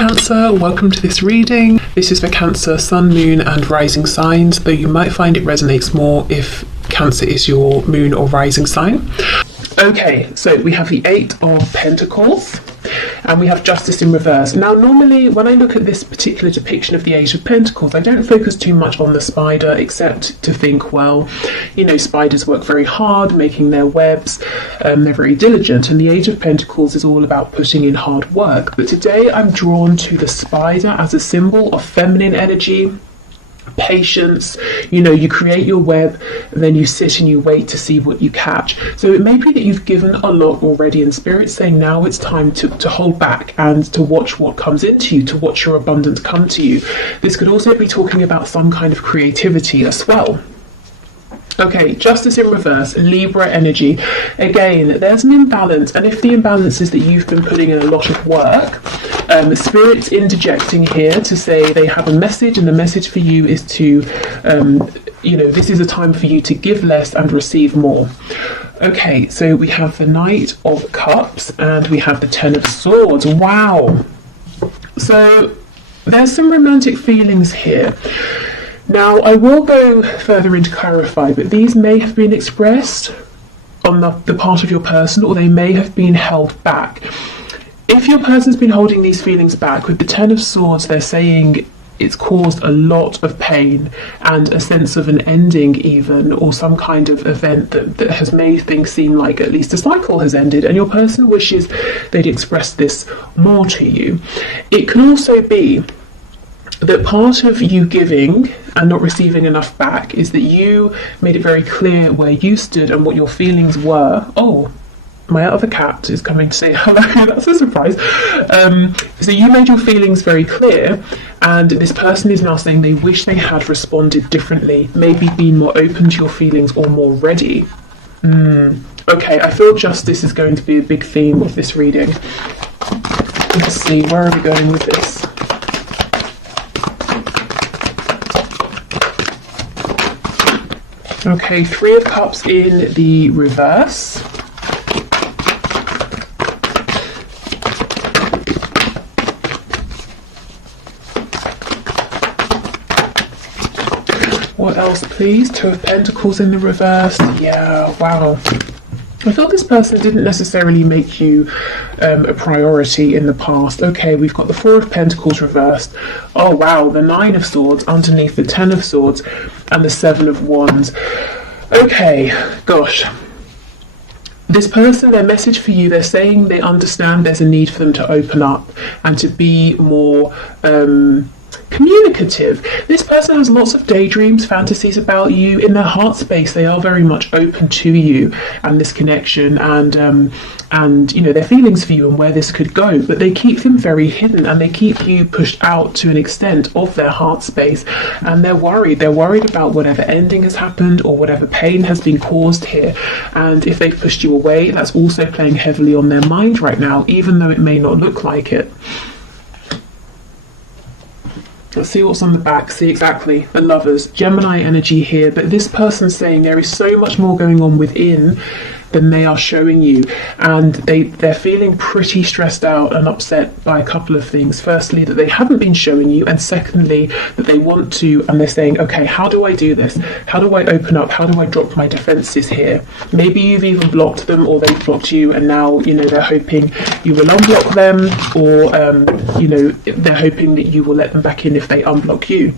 Cancer, welcome to this reading. This is for Cancer, Sun, Moon and Rising signs, though you might find it resonates more if Cancer is your Moon or Rising sign. Okay, so we have the Eight of Pentacles and we have Justice in reverse. Now normally when I look at this particular depiction of the Eight of Pentacles, I don't focus too much on the spider except to think, well, you know, spiders work very hard making their webs, they're very diligent, and the Eight of Pentacles is all about putting in hard work. But today I'm drawn to the spider as a symbol of feminine energy, patience. You know, you create your web and then you sit and you wait to see what you catch. So it may be that you've given a lot already and Spirit's saying now it's time to hold back and to watch what comes into you, to watch your abundance come to you. This could also be talking about some kind of creativity as well. Okay, Justice in reverse, Libra energy. Again, there's an imbalance, and if the imbalance is that you've been putting in a lot of work, Spirit's interjecting here to say they have a message, and the message for you is to, you know, this is a time for you to give less and receive more. Okay, so we have the Knight of Cups and we have the Ten of Swords. Wow. So there's some romantic feelings here. Now, I will go further in to clarify, but these may have been expressed on the part of your person, or they may have been held back. If your person's been holding these feelings back, with the Ten of Swords, they're saying it's caused a lot of pain and a sense of an ending even, or some kind of event that has made things seem like at least a cycle has ended, and your person wishes they'd expressed this more to you. It can also be that part of you giving and not receiving enough back is that you made it very clear where you stood and what your feelings were. Oh, my other cat is coming to say hello. That's a surprise. So you made your feelings very clear, and this person is now saying they wish they had responded differently, maybe been more open to your feelings or more ready. Okay, I feel justice is going to be a big theme of this reading. Let's see, where are we going with this? Okay, Three of Cups in the reverse. What else, please? Two of Pentacles in the reverse. Yeah, wow. I thought this person didn't necessarily make you a priority in the past. Okay, we've got the Four of Pentacles reversed. Oh wow, the Nine of Swords underneath the Ten of Swords and the Seven of Wands. Okay, gosh. This person, their message for you, they're saying they understand there's a need for them to open up and to be more communicative. This person has lots of daydreams, fantasies about you. In their heart space, they are very much open to you and this connection and you know, their feelings for you and where this could go, but they keep them very hidden and they keep you pushed out to an extent of their heart space, and they're worried about whatever ending has happened or whatever pain has been caused here. And if they've pushed you away, that's also playing heavily on their mind right now, even though it may not look like it. Let's see what's on the back. See, exactly, the Lovers, Gemini energy here, but this person's saying there is so much more going on within than they are showing you, and they're feeling pretty stressed out and upset by a couple of things. Firstly, that they haven't been showing you, and secondly, that they want to, and they're saying, okay, how do I do this? How do I open up? How do I drop my defenses here? Maybe you've even blocked them, or they've blocked you, and now, you know, they're hoping you will unblock them, or you know, they're hoping that you will let them back in if they unblock you.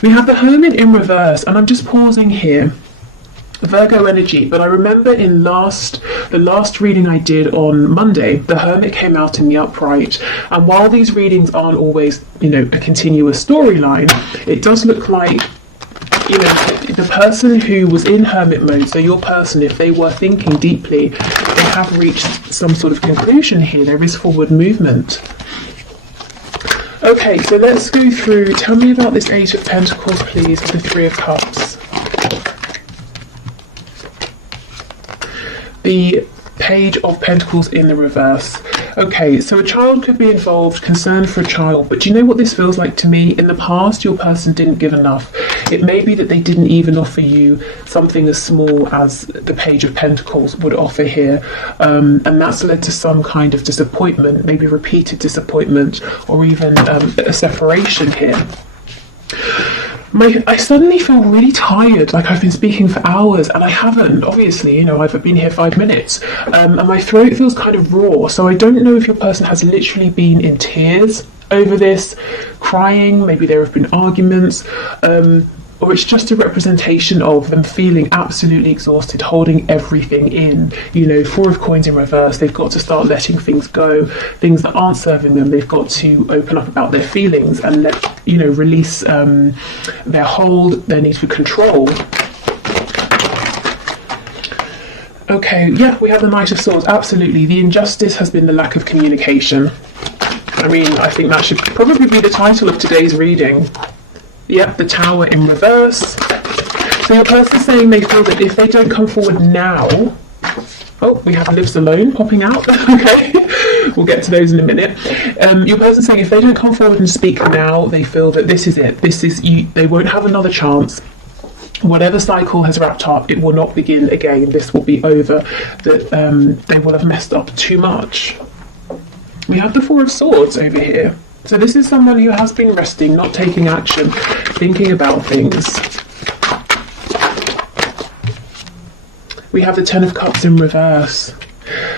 We have the Hermit in reverse, and I'm just pausing here. Virgo energy, but I remember in the last reading I did on Monday, the Hermit came out in the upright, and while these readings aren't always, you know, a continuous storyline, it does look like, you know, the person who was in Hermit mode, so your person, if they were thinking deeply, they have reached some sort of conclusion here. There is forward movement. Okay, so let's go through. Tell me about this Eight of Pentacles, please, with the Three of Cups. The Page of Pentacles in the reverse. Okay, so a child could be involved, concern for a child, but do you know what this feels like to me? In the past, your person didn't give enough. It may be that they didn't even offer you something as small as the Page of Pentacles would offer here, and that's led to some kind of disappointment, maybe repeated disappointment, or even a separation here. I suddenly feel really tired, like I've been speaking for hours, and I haven't, obviously, I've been here 5 minutes, and my throat feels kind of raw, so I don't know if your person has literally been in tears over this, crying, maybe there have been arguments, or it's just a representation of them feeling absolutely exhausted, holding everything in. Four of Coins in reverse, they've got to start letting things go, things that aren't serving them. They've got to open up about their feelings and release their hold, their need for control. Okay, yeah, we have the Knight of Swords, absolutely. The injustice has been the lack of communication. I think that should probably be the title of today's reading. Yep, the Tower in reverse. So your person's saying they feel that if they don't come forward now... Oh, we have Lives Alone popping out. Okay, we'll get to those in a minute. Your person's saying if they don't come forward and speak now, they feel that this is it. They won't have another chance. Whatever cycle has wrapped up, it will not begin again. This will be over. That they will have messed up too much. We have the Four of Swords over here. So this is someone who has been resting, not taking action, thinking about things. We have the Ten of Cups in reverse.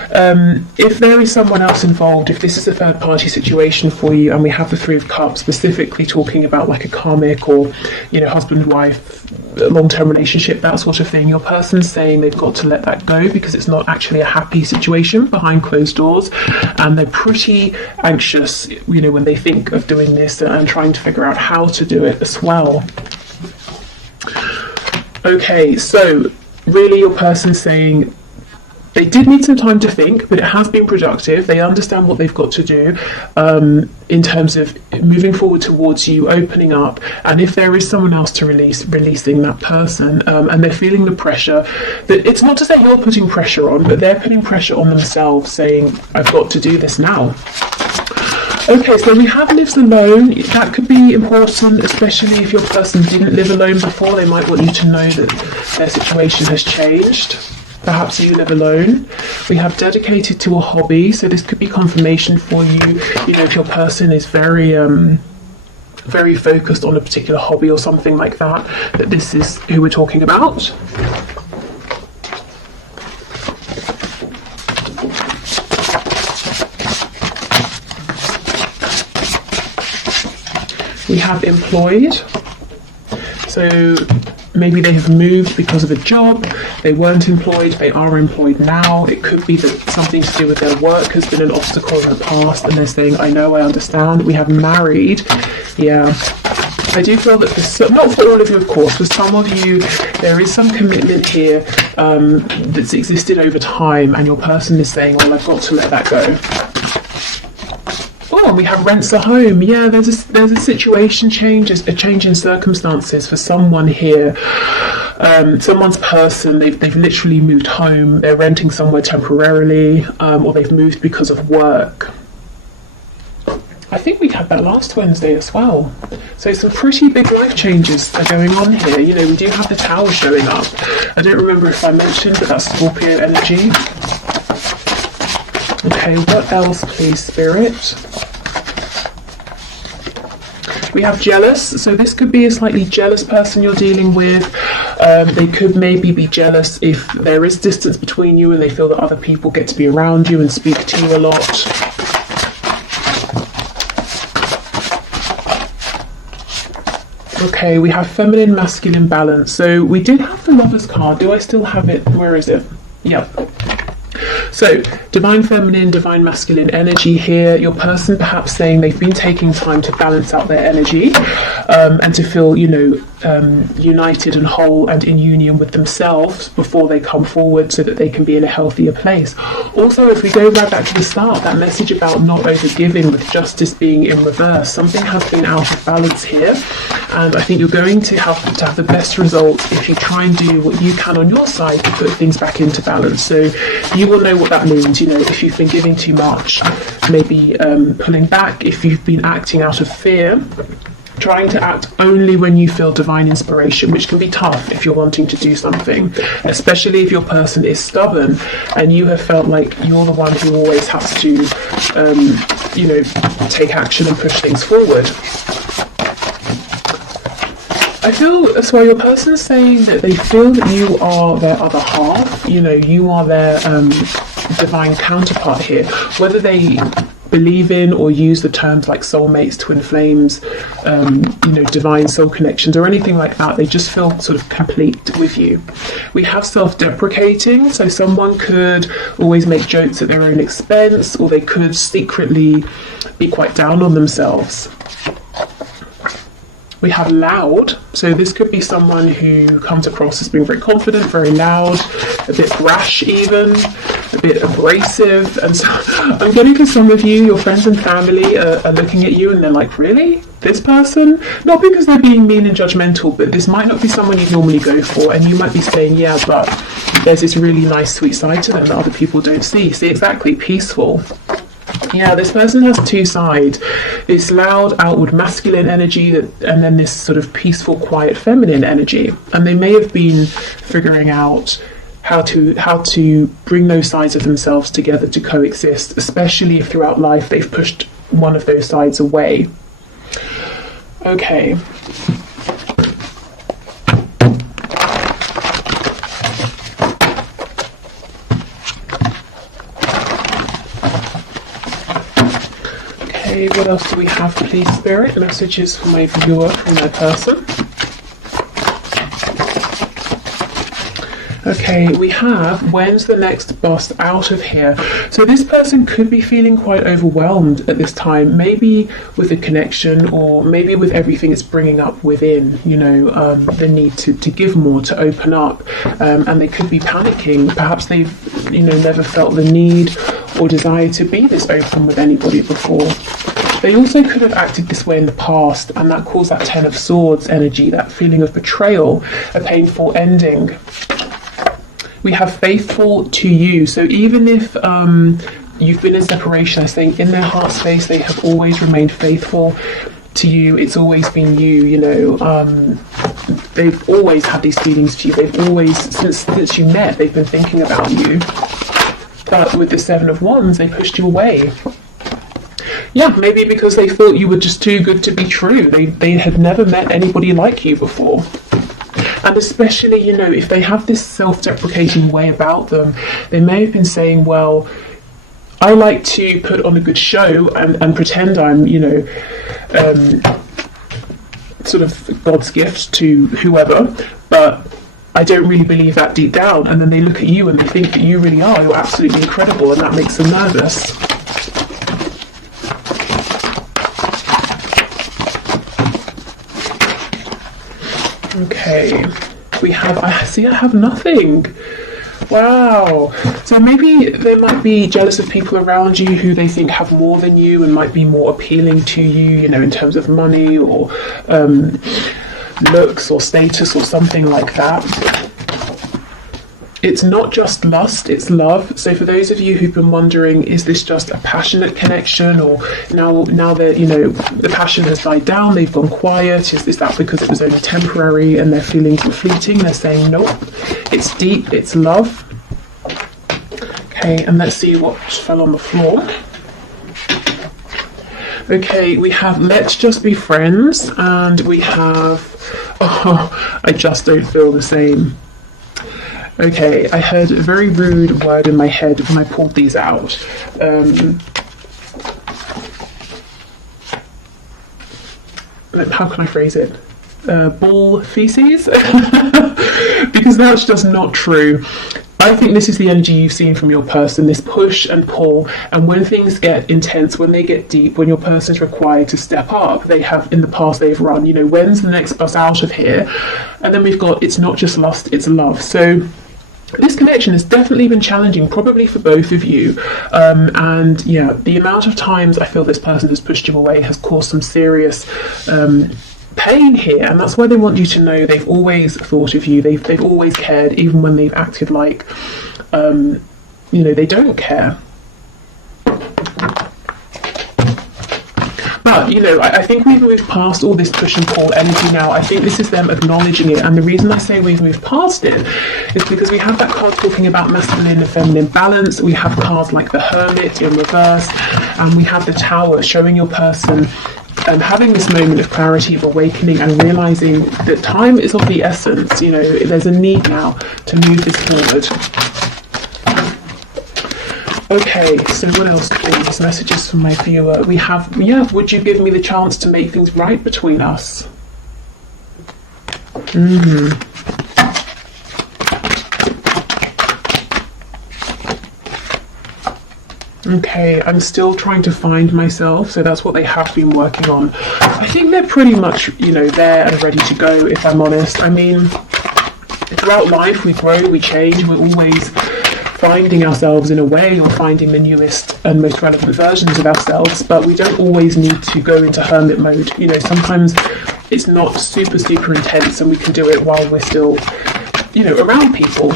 If there is someone else involved, if this is a third party situation for you, and we have the Three of Cups specifically talking about like a karmic or husband wife long-term relationship, that sort of thing, your person's saying they've got to let that go because it's not actually a happy situation behind closed doors, and they're pretty anxious when they think of doing this and trying to figure out how to do it as well. Okay, so really your person's saying they did need some time to think, but it has been productive. They understand what they've got to do in terms of moving forward towards you, opening up, and if there is someone else to releasing that person, and they're feeling the pressure. That it's not to say you're putting pressure on, but they're putting pressure on themselves, saying, I've got to do this now. Okay, so we have Lives Alone. That could be important, especially if your person didn't live alone before. They might want you to know that their situation has changed. Perhaps you live alone. We have Dedicated to a hobby, so this could be confirmation for you. If your person is very focused on a particular hobby or something like that, that this is who we're talking about. We have Employed. So maybe they have moved because of a job, they weren't employed, they are employed now. It could be that something to do with their work has been an obstacle in the past and they're saying, I know, I understand. We have Married. Yeah, I do feel that not for all of you, of course, for some of you, there is some commitment here that's existed over time, and your person is saying, well, I've got to let that go. Oh, and we have Rents a Home. Yeah, there's a situation change, a change in circumstances for someone here. Someone's person, they've literally moved home, they're renting somewhere temporarily, or they've moved because of work. I think we had that last Wednesday as well. So some pretty big life changes are going on here. We do have the Tower showing up. I don't remember if I mentioned, but that's Scorpio energy. Okay, what else, please, Spirit? We have Jealous. So this could be a slightly jealous person you're dealing with. They could maybe be jealous if there is distance between you and they feel that other people get to be around you and speak to you a lot. Okay, we have Feminine, Masculine balance. So we did have the Lovers card. Do I still have it? Where is it? Yep. So, Divine Feminine, Divine Masculine energy here. Your person perhaps saying they've been taking time to balance out their energy and to feel, united and whole and in union with themselves before they come forward, so that they can be in a healthier place. Also, if we go right back to the start, that message about not overgiving, with justice being in reverse, something has been out of balance here, and I think you're going to have the best results if you try and do what you can on your side to put things back into balance. So you will know what that means. You know, if you've been giving too much, maybe pulling back. If you've been acting out of fear, trying to act only when you feel divine inspiration, which can be tough if you're wanting to do something, especially if your person is stubborn and you have felt like you're the one who always has to, take action and push things forward. I feel as well your person is saying that they feel that you are their other half, you are their divine counterpart here, whether they believe in or use the terms like soulmates, twin flames, divine soul connections or anything like that. They just feel sort of complete with you. We have self-deprecating, so someone could always make jokes at their own expense, or they could secretly be quite down on themselves. We have loud, so this could be someone who comes across as being very confident, very loud, a bit brash even, a bit abrasive. And so I'm getting to some of you, your friends and family are looking at you and they're like, really? This person? Not because they're being mean and judgmental, but this might not be someone you'd normally go for, and you might be saying, yeah, but there's this really nice sweet side to them that other people don't see. See, exactly, peaceful. Yeah, this person has two sides. This loud, outward masculine energy and then this sort of peaceful, quiet, feminine energy. And they may have been figuring out how to bring those sides of themselves together to coexist, especially if throughout life they've pushed one of those sides away. Okay. What else do we have, please, Spirit? Messages for my viewer from their person. Okay, we have, when's the next bust out of here? So this person could be feeling quite overwhelmed at this time, maybe with the connection or maybe with everything it's bringing up within, the need to give more, to open up, and they could be panicking. Perhaps they've, never felt the need or desire to be this open with anybody before. They also could have acted this way in the past, and that caused that Ten of Swords energy, that feeling of betrayal, a painful ending. We have faithful to you. So even if you've been in separation, I think in their heart space they have always remained faithful to you. It's always been you, they've always had these feelings for you. They've always, since you met, they've been thinking about you. But with the Seven of Wands, they pushed you away. Yeah, maybe because they thought you were just too good to be true. They had never met anybody like you before. And especially, if they have this self-deprecating way about them, they may have been saying, well, I like to put on a good show and pretend I'm, sort of God's gift to whoever, but I don't really believe that deep down. And then they look at you and they think that you really are. You're absolutely incredible, and that makes them nervous. Okay, I have nothing. Wow. So maybe they might be jealous of people around you who they think have more than you and might be more appealing to you, in terms of money or looks or status or something like that. It's not just lust, it's love. So for those of you who've been wondering, is this just a passionate connection, or now that the passion has died down, they've gone quiet, is that because it was only temporary and their feelings were fleeting? They're saying nope, it's deep, it's love. Okay, and let's see what fell on the floor. Okay, we have let's just be friends, and we have I just don't feel the same. Okay, I heard a very rude word in my head when I pulled these out. How can I phrase it? Bull feces? Because that's just not true. I think this is the energy you've seen from your person, this push and pull. And when things get intense, when they get deep, when your person is required to step up, they have in the past, they've run, you know, when's the next bus out of here? And then we've got, it's not just lust, it's love. So this connection has definitely been challenging, probably for both of you. And yeah, the amount of times I feel this person has pushed you away has caused some serious pain here, and that's why they want you to know they've always thought of you, they've always cared, even when they've acted like you know, they don't care. But, you know, I think we've moved past all this push and pull energy now. I think this is them acknowledging it. And the reason I say we've moved past it is because we have that card talking about masculine and feminine balance. We have cards like the Hermit in reverse, and we have the Tower showing your person having this moment of clarity, of awakening, and realizing that time is of the essence. You know, there's a need now to move this forward. Okay, so what else, please? Messages from my viewer. We have, yeah, would you give me the chance to make things right between us? Okay, I'm still trying to find myself, so that's what they have been working on. I think they're pretty much, you know, there and ready to go, if I'm honest. I mean, throughout life we grow, we change, we're always finding ourselves in a way, or finding the newest and most relevant versions of ourselves, but we don't always need to go into hermit mode. You know, sometimes it's not super intense and we can do it while we're still, you know, around people.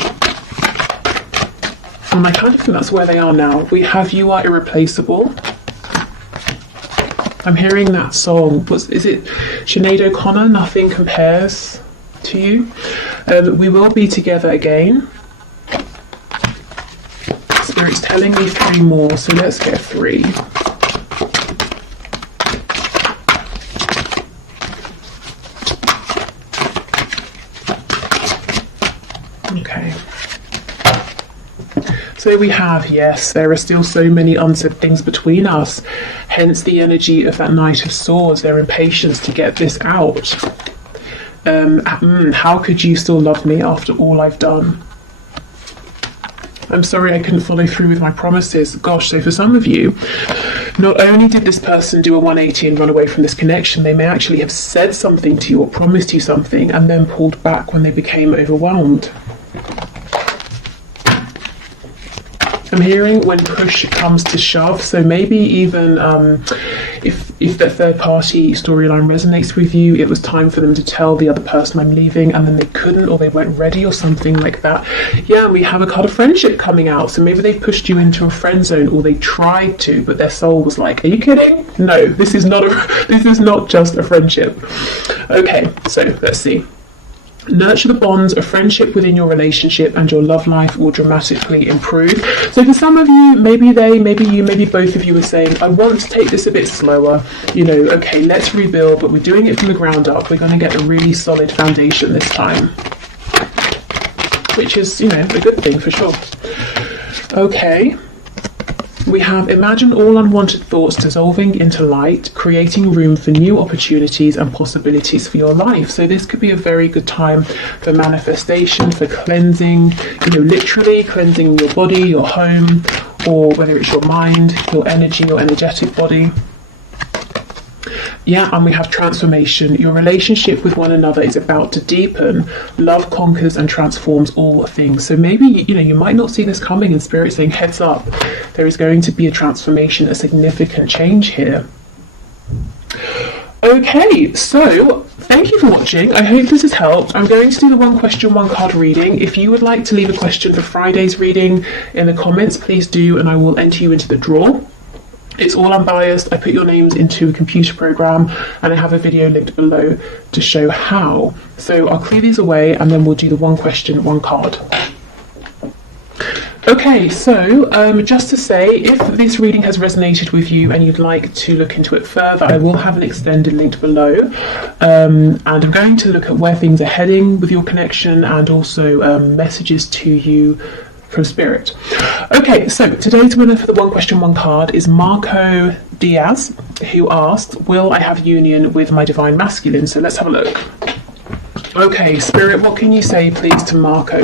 And I kind of think that's where they are now. We have You Are Irreplaceable. I'm hearing that song. Is it Sinead O'Connor? Nothing Compares to You. We will be together again. Spirit's telling me 3 more, so let's get 3. Okay. So we have, yes, there are still so many unsaid things between us, hence the energy of that Knight of Swords, their impatience to get this out. How could you still love me after all I've done? I'm sorry I couldn't follow through with my promises. Gosh, so for some of you, not only did this person do a 180 and run away from this connection, they may actually have said something to you or promised you something and then pulled back when they became overwhelmed. I'm hearing when push comes to shove, so maybe even if that third party storyline resonates with you, it was time for them to tell the other person I'm leaving and then they couldn't, or they weren't ready, or something like that. Yeah, and we have a card of friendship coming out, so maybe they pushed you into a friend zone, or they tried to, but their soul was like, are you kidding? No, this is not just a friendship. Okay, so let's see. Nurture the bonds of friendship within your relationship and your love life will dramatically improve. So for some of you, maybe they, maybe you, maybe both of you are saying, I want to take this a bit slower. You know, okay, let's rebuild, but we're doing it from the ground up. We're going to get a really solid foundation this time. Which is, you know, a good thing for sure. Okay. We have imagine all unwanted thoughts dissolving into light, creating room for new opportunities and possibilities for your life. So this could be a very good time for manifestation, for cleansing, you know, literally cleansing your body, your home, or whether it's your mind, your energy, your energetic body. Yeah, and we have transformation. Your relationship with one another is about to deepen. Love conquers and transforms all things. So maybe, you know, you might not see this coming, and Spirit saying, heads up, there is going to be a transformation, a significant change here. Okay, so thank you for watching. I hope this has helped. I'm going to do the 1 question, 1 card reading. If you would like to leave a question for Friday's reading in the comments, please do, and I will enter you into the draw. It's all unbiased. I put your names into a computer program and I have a video linked below to show how. So I'll clear these away and then we'll do the 1 question, 1 card. Okay, so just to say, if this reading has resonated with you and you'd like to look into it further, I will have an extended link below. And I'm going to look at where things are heading with your connection and also messages to you from Spirit. Okay, so today's winner for the 1 question, 1 card is Marco Diaz, who asked, will I have union with my divine masculine? So let's have a look. Okay, Spirit, what can you say, please, to Marco?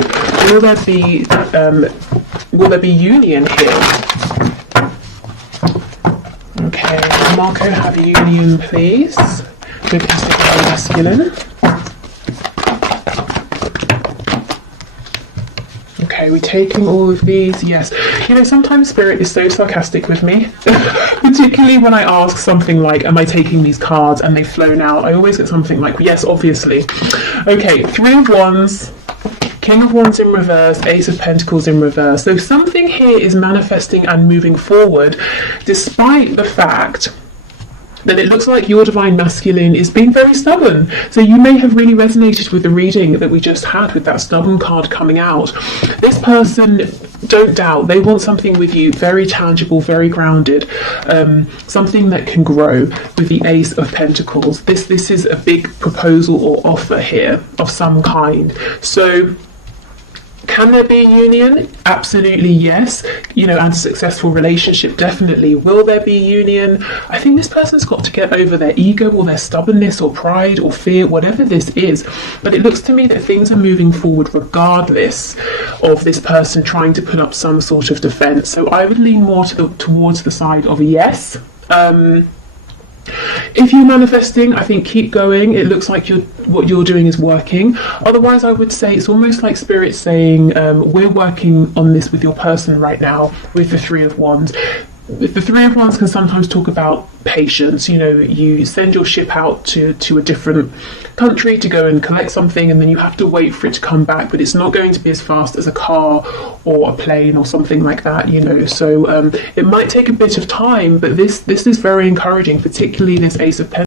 Will there be union here? Okay, Marco, have a union, please, with his divine masculine. Okay, we're taking all of these. Yes. You know, sometimes Spirit is so sarcastic with me, particularly when I ask something like, am I taking these cards? And they've flown out. I always get something like, yes, obviously. Okay, 3 of Wands, King of Wands in reverse, Ace of Pentacles in reverse. So something here is manifesting and moving forward, despite the fact that it looks like your divine masculine is being very stubborn. So you may have really resonated with the reading that we just had with that stubborn card coming out. This person, don't doubt, they want something with you very tangible, very grounded, something that can grow with the Ace of Pentacles. This is a big proposal or offer here of some kind. So can there be a union? Absolutely, yes. You know, and a successful relationship, definitely. Will there be union? I think this person's got to get over their ego or their stubbornness or pride or fear, whatever this is. But it looks to me that things are moving forward regardless of this person trying to put up some sort of defense. So I would lean more towards the side of a yes. If you're manifesting, I think keep going. It looks like what you're doing is working. Otherwise, I would say it's almost like Spirit saying, we're working on this with your person right now with the 3 of Wands. The 3 of Wands can sometimes talk about patience. You know, you send your ship out to a different country to go and collect something, and then you have to wait for it to come back, but it's not going to be as fast as a car or a plane or something like that, you know. So it might take a bit of time, but this is very encouraging, particularly this Ace of Pentacles.